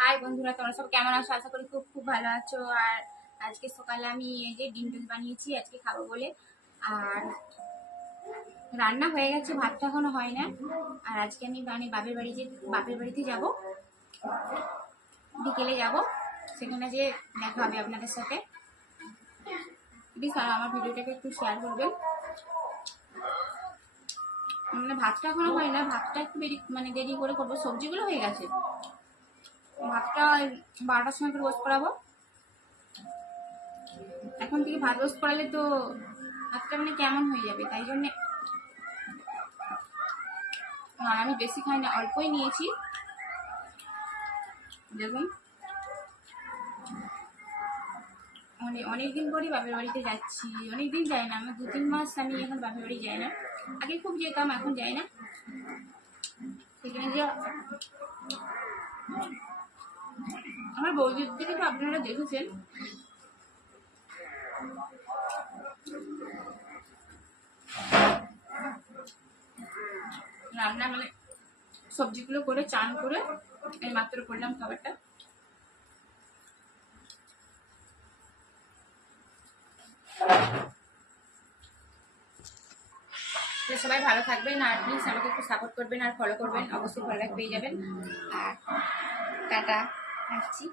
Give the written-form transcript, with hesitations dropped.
High বন্ধুরা, তোমরা সব কেমন আছো? আশা করি খুব খুব ভালো আছো। আর আজকে সকালে আমি এই যে ডিম টোস্ট বানিয়েছি আজকে খাবো বলে। আর রান্না হয়ে গেছে, ভাতটা এখনো হয় না। আর আজকে আমি মানে বাপের বাড়িতে যাব, বিকেলে যাব। সেখানে যে দেখা হবে আপনাদের সাথে। প্লিজ আমার ভিডিওটাকে একটু শেয়ার করবেন। মানে ভাতটা এখনো হয় না, ভাতটা একটু দেরি করে করবো। সবজিগুলো হয়ে গেছে, ভাতটা 12টার সময় করে রোস্ট করাবো। এখন থেকে ভাত রোস্ট করালে তো ভাতটা কেমন হয়ে যাবে, তাই জন্য। আর আমি বেশি খাই না, অল্পই নিয়েছি। দেখুন, অনেকদিন পরই বাপের বাড়িতে যাচ্ছি। অনেকদিন যাই না, আমার 2-3 মাস আমি এখন বাপের বাড়ি যাই না। আগে খুব যেতাম, এখন যাই না। সেখানে যে আমার বৌদির দিকে তো আপনারা দেখেছেন। রান্না সবজিগুলো করে চান করে এই মাত্র করলাম খাবারটা। সবাই ভালো থাকবেন, আর প্লিজ আমাকে একটু সাপোর্ট করবেন আর ফলো করবেন। অবশ্যই ফলো পেয়ে যাবেন। আর টাটা, আসছি।